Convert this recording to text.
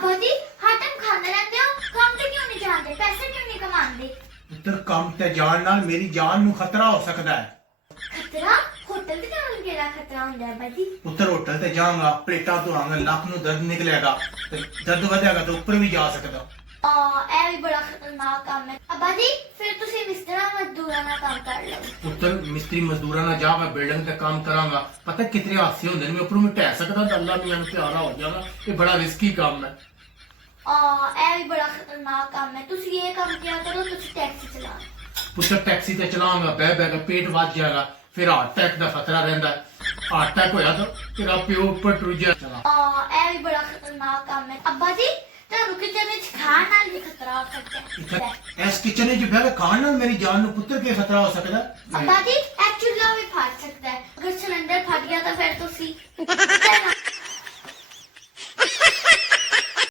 अब्बा जी हर टाइम खाते रहते हो, काम पे क्यों नहीं जाते, पैसे क्यों नहीं कमाते? ਪੁੱਤਰ ਕੰਮ ਤੇ ਜਾਣ ਨਾਲ ਮੇਰੀ ਜਾਨ ਨੂੰ ਖਤਰਾ ਹੋ ਸਕਦਾ ਹੈ। खतरा होटल ते जाने केड़ा खतरा हुंदा है अब्बा जी? ਪੁੱਤਰ ਹੋਟਲ ਤੇ ਜਾਵਾਂਗਾ, ਪਲੇਟਾਂ ਧੋਵਾਂਗਾ, ਲੱਕ ਨੂੰ ਦਰਦ ਨਿਕਲੇਗਾ ਤੇ ਦਰਦ ਵਧੇਗਾ ਤਾਂ ਉੱਪਰ ਵੀ ਜਾ ਸਕਦਾ। ए भी बड़ा खतरनाक काम है। अब्बा जी फिर तुसी मिस्त्रा मजदूरां नाल काम कर लो। ਪੁੱਤਰ ਮਿਸਤਰੀ ਮਜ਼ਦੂਰਾਂ ਨਾਲ ਜਾ ਮੈਂ ਬਿਲਡਿੰਗ ਤੇ ਕੰਮ ਕਰਾਂਗਾ। ਪਤਾ ਕਿਤਨੇ ਹਾਸੇ ਹੁੰਦੇ ਨੇ, ਮੈਂ ਉੱਪਰੋਂ ਮੈਂ ਢਹਿ ਸਕਦਾ ਤਾਂ ਅੱਲਾ ਮੀਆਂ ਨੂੰ ਪਿਆਰਾ ਹੋ ਜਾਣਾ। ਇਹ ਬੜਾ ਰਿਸਕੀ ਕੰਮ ਹੈ। ए भी बड़ा खतरनाक काम है। तुसी ये काम किया करो, तुसी टैक्सी चला। ਪੁੱਤਰ ਟੈਕਸੀ ਤੇ ਚਲਾਵਾਂਗਾ, ਬਹਿ ਬਹਿ ਕੇ ਪੇਟ ਵੱਜ ਜਾਏਗਾ, ਫਿਰ ਹਾਰਟ ਅਟੈਕ ਦਾ ਖਤਰਾ ਰਹਿੰਦਾ ਹੈ। ਹਾਰਟ ਅਟੈਕ ਹੋਇਆ ਤਾਂ ਤੇਰਾ ਪਿਓ ਉੱਪਰ ਟੁਰ ਜਾਏਗਾ। ए भी बड़ा खतरनाक काम है। अब्बा जी ਤੁਹਾਨੂੰ ਕਿਚਨ ਵਿੱਚ ਖਾਣ ਨਾਲ ਵੀ ਖਤਰਾ ਹੋ ਸਕਦਾ ਹੈ। ਇਸ ਕਿਚਨ ਵਿੱਚ ਬਹਿ ਕੇ ਖਾਣ ਨਾਲ ਮੇਰੀ ਜਾਨ ਨੂੰ ਪੁੱਤਰ ਕੀ ਖਤਰਾ ਹੋ ਸਕਦਾ? अब्बा जी चूल्हा भी फट सकता है, अगर सिलेंडर फट गया तो फिर तुसी